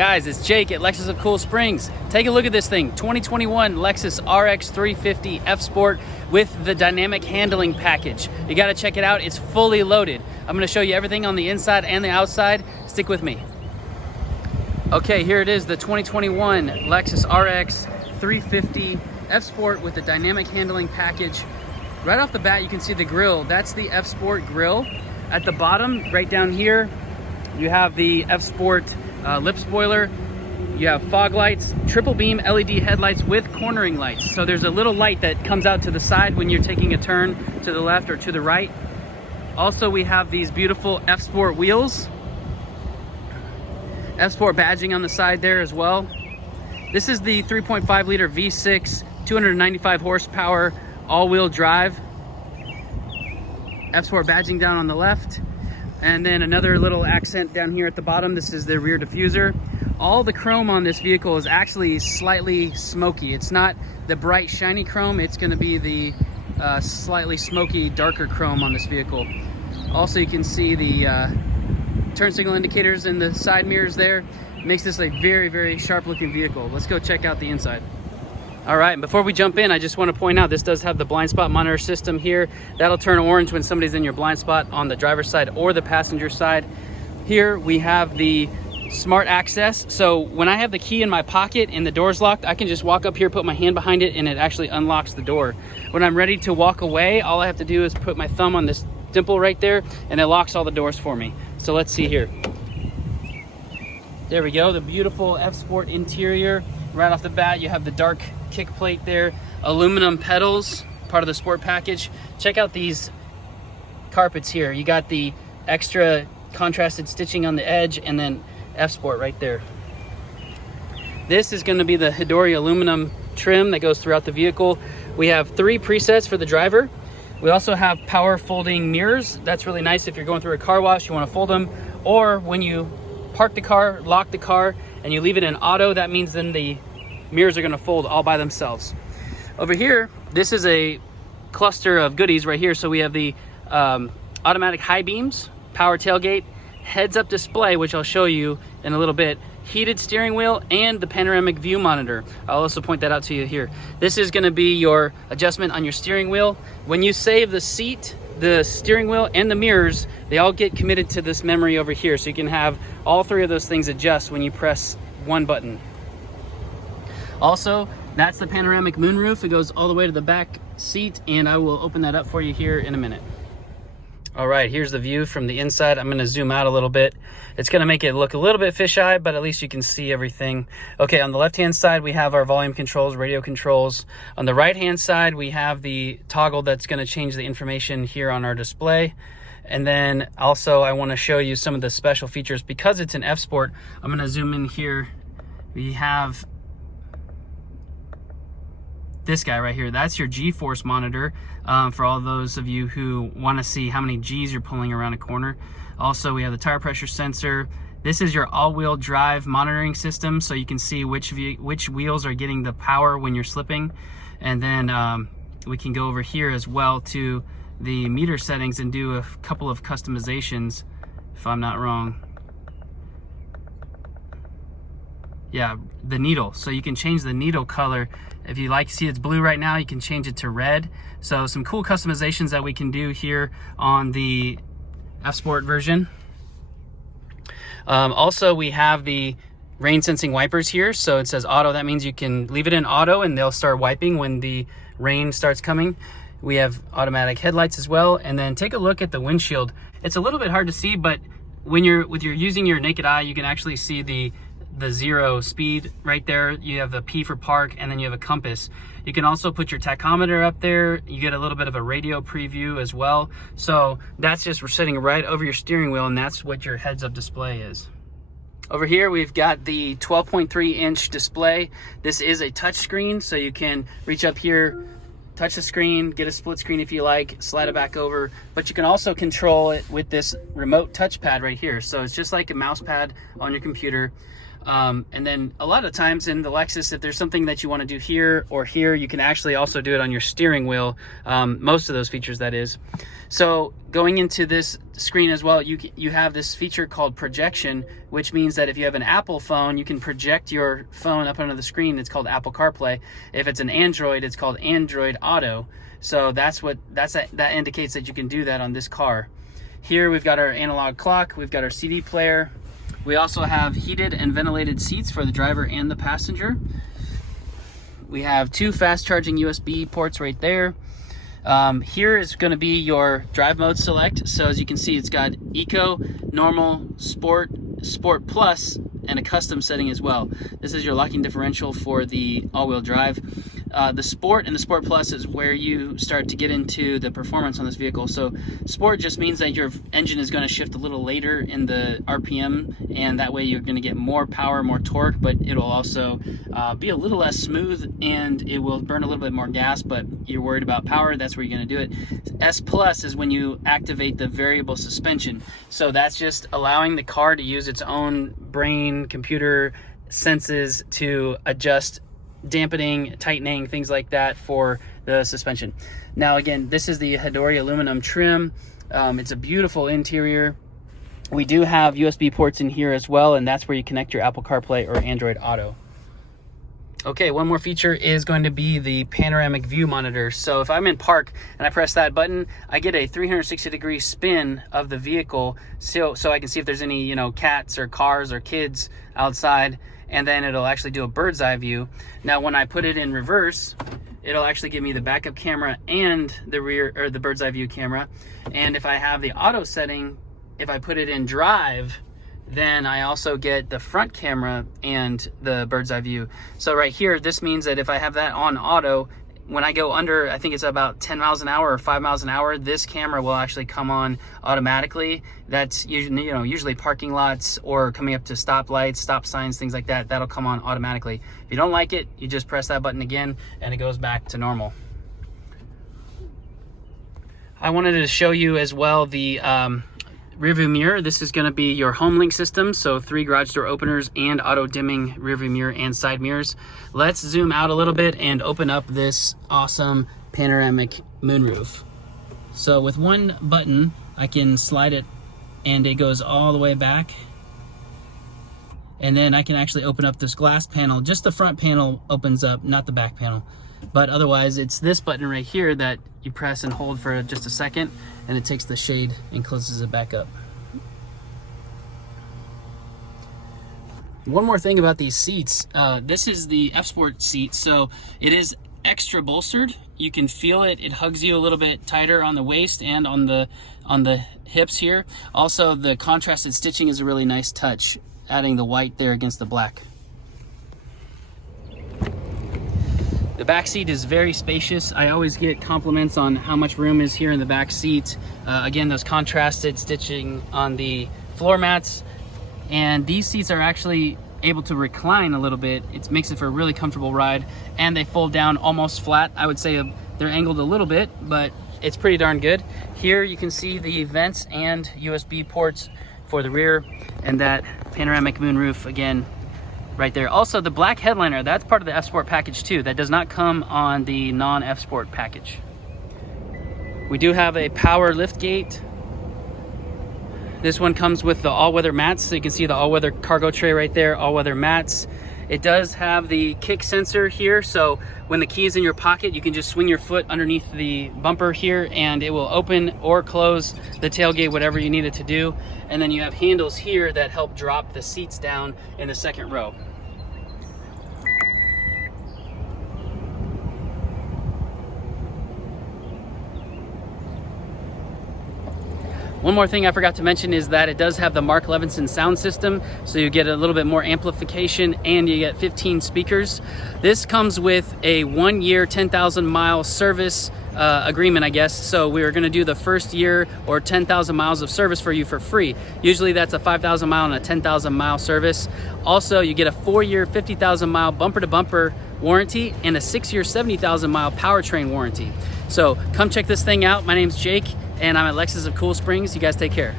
Guys, it's Jake at Lexus of Cool Springs. Take a look at this thing, 2021 Lexus RX 350 F-Sport with the dynamic handling package. You gotta check it out, it's fully loaded. I'm gonna show you everything on the inside and the outside. Stick with me. Okay, here it is, the 2021 Lexus RX 350 F-Sport with the dynamic handling package. Right off the bat, you can see the grille. That's the F-Sport grille. At the bottom, right down here, you have the F-Sport lip spoiler. You have fog lights, triple beam LED headlights with cornering lights. So there's a little light that comes out to the side when you're taking a turn to the left or to the right. Also, we have these beautiful F-Sport wheels. F-Sport badging on the side there as well. This is the 3.5 liter V6, 295 horsepower, all-wheel drive. F-Sport badging down on the left. And then another little accent down here at the bottom. This is the rear diffuser. All the chrome on this vehicle is actually slightly smoky. It's not the bright shiny chrome. It's going to be the slightly smoky darker chrome on this vehicle. Also, you can see the turn signal indicators in the side mirrors there. Makes this a very, very sharp looking vehicle. Let's go check out the inside. All right, and before we jump in, I just want to point out this does have the blind spot monitor system here. That'll turn orange when somebody's in your blind spot on the driver's side or the passenger side. Here we have the smart access. So when I have the key in my pocket and the door's locked, I can just walk up here, put my hand behind it, and it actually unlocks the door. When I'm ready to walk away, all I have to do is put my thumb on this dimple right there, and it locks all the doors for me. So let's see here. There we go, the beautiful F-Sport interior. Right off the bat, you have the dark kick plate there, aluminum pedals, part of the sport package. Check out these carpets here. You got the extra contrasted stitching on the edge, and then F-Sport right there. This is going to be the Hidori aluminum trim that goes throughout the vehicle. We have 3 presets for the driver. We also have power folding mirrors. That's really nice if you're going through a car wash, you want to fold them, or when you park the car, lock the car, and you leave it in auto, that means then the mirrors are going to fold all by themselves. Over here, this is a cluster of goodies right here. So we have the automatic high beams, power tailgate, heads-up display, which I'll show you in a little bit, heated steering wheel, and the panoramic view monitor. I'll also point that out to you here. This is going to be your adjustment on your steering wheel. When you save the seat, the steering wheel, and the mirrors, they all get committed to this memory over here. So you can have all 3 of those things adjust when you press one button. Also, that's the panoramic moonroof. It goes all the way to the back seat, and I will open that up for you here in a minute. All right, here's the view from the inside. I'm gonna zoom out a little bit. It's gonna make it look a little bit fisheye, but at least you can see everything. Okay, on the left-hand side, we have our volume controls, radio controls. On the right-hand side, we have the toggle that's gonna change the information here on our display. And then also, I wanna show you some of the special features. Because it's an F-Sport, I'm gonna zoom in here. We have this guy right here. That's your G-force monitor for all those of you who want to see how many G's you're pulling around a corner. Also, we have the tire pressure sensor. This is your all-wheel drive monitoring system, so you can see which wheels are getting the power when you're slipping. And then we can go over here as well to the meter settings and do a couple of customizations, if I'm not wrong. Yeah, the needle. So you can change the needle color. If you see it's blue right now, you can change it to red. So some cool customizations that we can do here on the F-Sport version. Also, we have the rain sensing wipers here. So it says auto. That means you can leave it in auto and they'll start wiping when the rain starts coming. We have automatic headlights as well. And then take a look at the windshield. It's a little bit hard to see, but when you're using your naked eye, you can actually see the 0 speed right there. You have a P for park, and then you have a compass. You can also put your tachometer up there. You get a little bit of a radio preview as well. So that's just sitting right over your steering wheel, and that's what your heads-up display is. Over here, we've got the 12.3 inch display. This is a touch screen, so you can reach up here, touch the screen, get a split screen if you like, slide it back over, but you can also control it with this remote touchpad right here. So it's just like a mouse pad on your computer. And then a lot of times in the Lexus, if there's something that you want to do here or here, you can actually also do it on your steering wheel. Most of those features, that is. So going into this screen as well, you have this feature called projection, which means that if you have an Apple phone, you can project your phone up onto the screen. It's called Apple CarPlay. If it's an Android, it's called Android Auto. So that indicates that you can do that on this car. Here we've got our analog clock, we've got our CD player. We also have heated and ventilated seats for the driver and the passenger. We have 2 fast charging USB ports right there. Here is going to be your drive mode select. So as you can see, it's got Eco, Normal, Sport, Sport Plus, and a custom setting as well. This is your locking differential for the all-wheel drive. The Sport and the Sport Plus is where you start to get into the performance on this vehicle. So Sport just means that your engine is going to shift a little later in the RPM, and that way you're going to get more power, more torque, but it'll also be a little less smooth, and it will burn a little bit more gas, but you're worried about power, that's where you're going to do it. S Plus is when you activate the variable suspension. So that's just allowing the car to use its own brain, computer senses to adjust dampening, tightening, things like that for the suspension. Now again, this is the Hidori aluminum trim. It's a beautiful interior. We do have USB ports in here as well, and that's where you connect your Apple CarPlay or Android Auto. Okay, one more feature is going to be the panoramic view monitor. So if I'm in park and I press that button, I get a 360-degree spin of the vehicle, so I can see if there's any, cats or cars or kids outside, and then it'll actually do a bird's eye view. Now when I put it in reverse, it'll actually give me the backup camera and the rear, or the bird's eye view camera. And if I have the auto setting, if I put it in drive, then I also get the front camera and the bird's eye view. So right here, this means that if I have that on auto, when I go under, I think it's about 10 miles an hour or 5 miles an hour, this camera will actually come on automatically. That's usually, usually parking lots or coming up to stoplights, stop signs, things like that. That'll come on automatically. If you don't like it, you just press that button again and it goes back to normal. I wanted to show you as well the rearview mirror. This is going to be your HomeLink system, so 3 garage door openers and auto dimming rearview mirror and side mirrors. Let's zoom out a little bit and open up this awesome panoramic moonroof. So with one button, I can slide it and it goes all the way back. And then I can actually open up this glass panel. Just the front panel opens up, not the back panel. But otherwise, it's this button right here that you press and hold for just a second, and it takes the shade and closes it back up. One more thing about these seats. This is the FSport seat, so it is extra bolstered. You can feel it. It hugs you a little bit tighter on the waist and on the hips here. Also, the contrasted stitching is a really nice touch, adding the white there against the black. The back seat is very spacious. I always get compliments on how much room is here in the back seat. Again, those contrasted stitching on the floor mats. And these seats are actually able to recline a little bit. It makes it for a really comfortable ride. And they fold down almost flat. I would say they're angled a little bit, but it's pretty darn good. Here you can see the vents and USB ports for the rear, and that panoramic moonroof again right there. Also, the black headliner, that's part of the FSport package too. That does not come on the non-FSport package. We do have a power liftgate. This one comes with the all-weather mats, so you can see the all-weather cargo tray right there, all-weather mats. It does have the kick sensor here, so when the key is in your pocket, you can just swing your foot underneath the bumper here and it will open or close the tailgate, whatever you need it to do. And then you have handles here that help drop the seats down in the second row. One more thing I forgot to mention is that it does have the Mark Levinson sound system, so you get a little bit more amplification and you get 15 speakers. This comes with a 1-year, 10,000 mile service agreement, I guess. So we are going to do the first year or 10,000 miles of service for you for free. Usually that's a 5,000 mile and a 10,000 mile service. Also, you get a 4-year, 50,000 mile bumper to bumper warranty and a 6-year, 70,000 mile powertrain warranty. So come check this thing out. My name's Jake, and I'm at Lexus of Cool Springs. You guys take care.